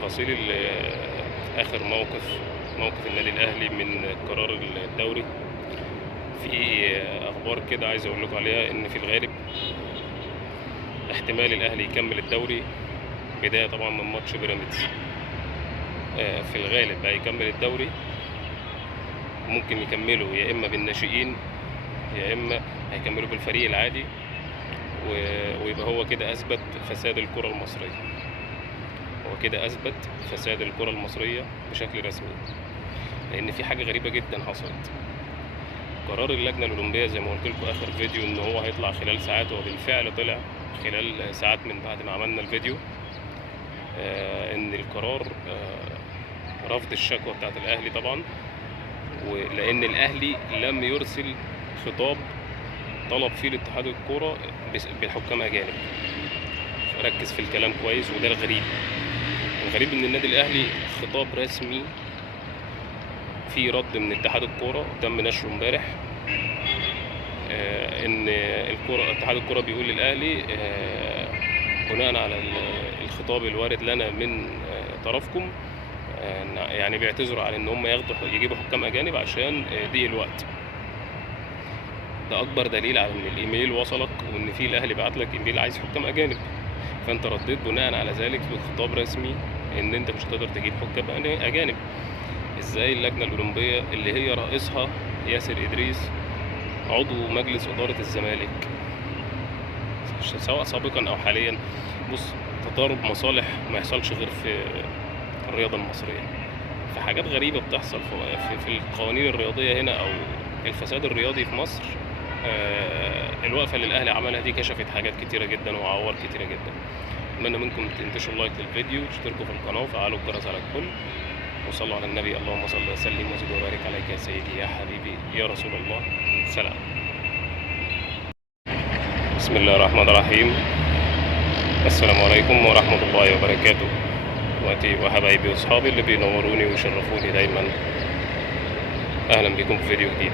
تفاصيل آخر موقف النادي الأهلي من قرار الدوري. في أخبار كده عايز أقول لكم عليها، إن في الغالب احتمال الأهلي يكمل الدوري بداية طبعا من ماتش بيراميدز. في الغالب هيكمل الدوري، ممكن يكملوا يا إما بالناشئين يا إما هيكملوا بالفريق العادي، ويبقى هو كده أثبت فساد الكرة المصرية. بشكل رسمي، لأن في حاجة غريبة جدا حصلت. قرار اللجنة الأولمبية زي ما قلت لكم آخر فيديو إن هو هيطلع خلال ساعات، وبالفعل طلع خلال ساعات من بعد ما عملنا الفيديو. إن القرار رفض الشكوى بتاعت الأهلي طبعا، ولأن الأهلي لم يرسل خطاب طلب فيه لاتحاد الكرة بالحكام أجانب. ركز في الكلام كويس، وده الغريب إن النادي الأهلي خطاب رسمي في رد من اتحاد الكرة تم نشره امبارح. ان اتحاد الكرة بيقول للأهلي بناء على الخطاب الوارد لنا من طرفكم، يعني بيعتذروا على ان هم يجيبوا حكام اجانب عشان ضيق الوقت. ده اكبر دليل على ان الايميل وصلك، وان في الاهلي بعت لك ايميل عايز حكام اجانب، فانت رديت بناء على ذلك بخطاب رسمي ان انت مش هتقدر تجيب حكام اجانب. ازاي اللجنة الأولمبية اللي هي رئيسها ياسر إدريس عضو مجلس إدارة الزمالك، سواء سابقا أو حاليا، بص، تضارب مصالح ما يحصلش غير في الرياضة المصرية. في حاجات غريبة بتحصل في القوانين الرياضية هنا، أو الفساد الرياضي في مصر. الوقفة اللي الأهلي عملها دي كشفت حاجات كتيرة جدا وعوار كتيرة جدا. أتمنى منكم تنتشروا لايك للفيديو، تشتركوا في القناة وفعلوا الجرس على الكل، وصلوا على النبي. اللهم صل وسلم وزد وبارك عليك يا سيدي يا حبيبي يا رسول الله. سلام. بسم الله الرحمن الرحيم. السلام عليكم ورحمة الله وبركاته. اخواتي وحبايبي واصحابي اللي بينوروني ويشرفوني دايما، اهلا بكم في فيديو جديد.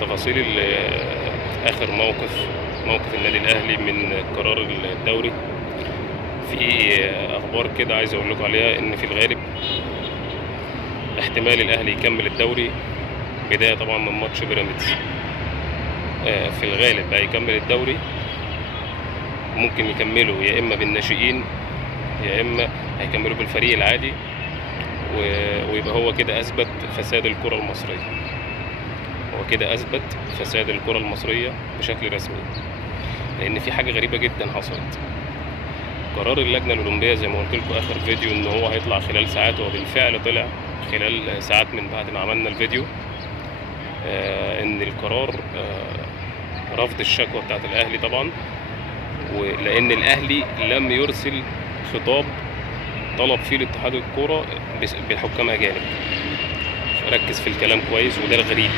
تفاصيل اخر موقف النادي الاهلي من قرار الدوري. في اخبار كده عايز اقول لكم عليها، ان في الغالب احتمال الاهلي يكمل الدوري بداية طبعا من ماتش بيراميدز. في الغالب هيكمل الدوري، ممكن يكملوا يا اما بالناشئين يا اما هيكملوا بالفريق العادي، ويبقى هو كده اثبت فساد الكرة المصرية. بشكل رسمي، لان في حاجة غريبة جدا حصلت. قرار اللجنة الأولمبية زي ما قلت لكم آخر فيديو إن هو هيطلع خلال ساعات، وبالفعل طلع خلال ساعات من بعد ما عملنا الفيديو. إن القرار رفض الشكوى بتاعت الأهلي طبعا، ولأن الأهلي لم يرسل خطاب طلب فيه لاتحاد الكرة بالحكام أجانب. ركز في الكلام كويس، وده الغريب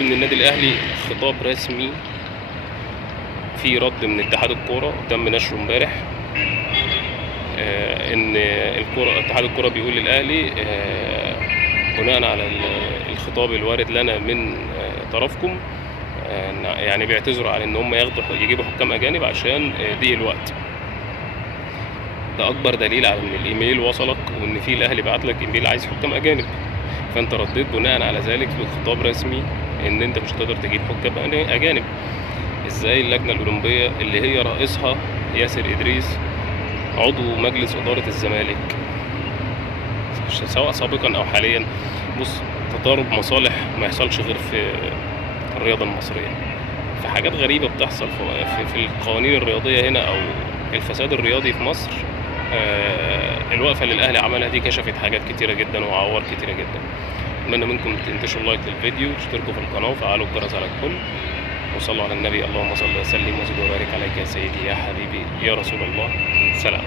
إن النادي الأهلي خطاب رسمي في رد من اتحاد الكرة تم نشره امبارح. ان اتحاد الكرة بيقول للأهلي بناء على الخطاب الوارد لنا من طرفكم، يعني بيعتذروا على ان هم يجيبوا حكام اجانب عشان ضيق الوقت. ده اكبر دليل على ان الايميل وصلك، وان في الاهلي بعت لك ايميل عايز حكام اجانب، فانت رديت بناء على ذلك بخطاب رسمي ان انت مش هتقدر تجيب حكام اجانب. ازاي اللجنة الأولمبية اللي هي رئيسها ياسر إدريس عضو مجلس إدارة الزمالك، سواء سابقا أو حاليا، بص، تضارب مصالح ما يحصلش غير في الرياضة المصرية. في حاجات غريبة بتحصل في القوانين الرياضية هنا، أو الفساد الرياضي في مصر. الوقفة اللي الأهلي عملها دي كشفت حاجات كتيرة جدا وعوار كتيرة جدا. أتمنى منكم تنتشروا لايك للفيديو، تشتركوا في القناة وفعلوا الجرس على الكل، وصلوا على النبي. اللهم صل وسلم وزد وبارك عليك يا سيدي يا حبيبي يا رسول الله. سلام.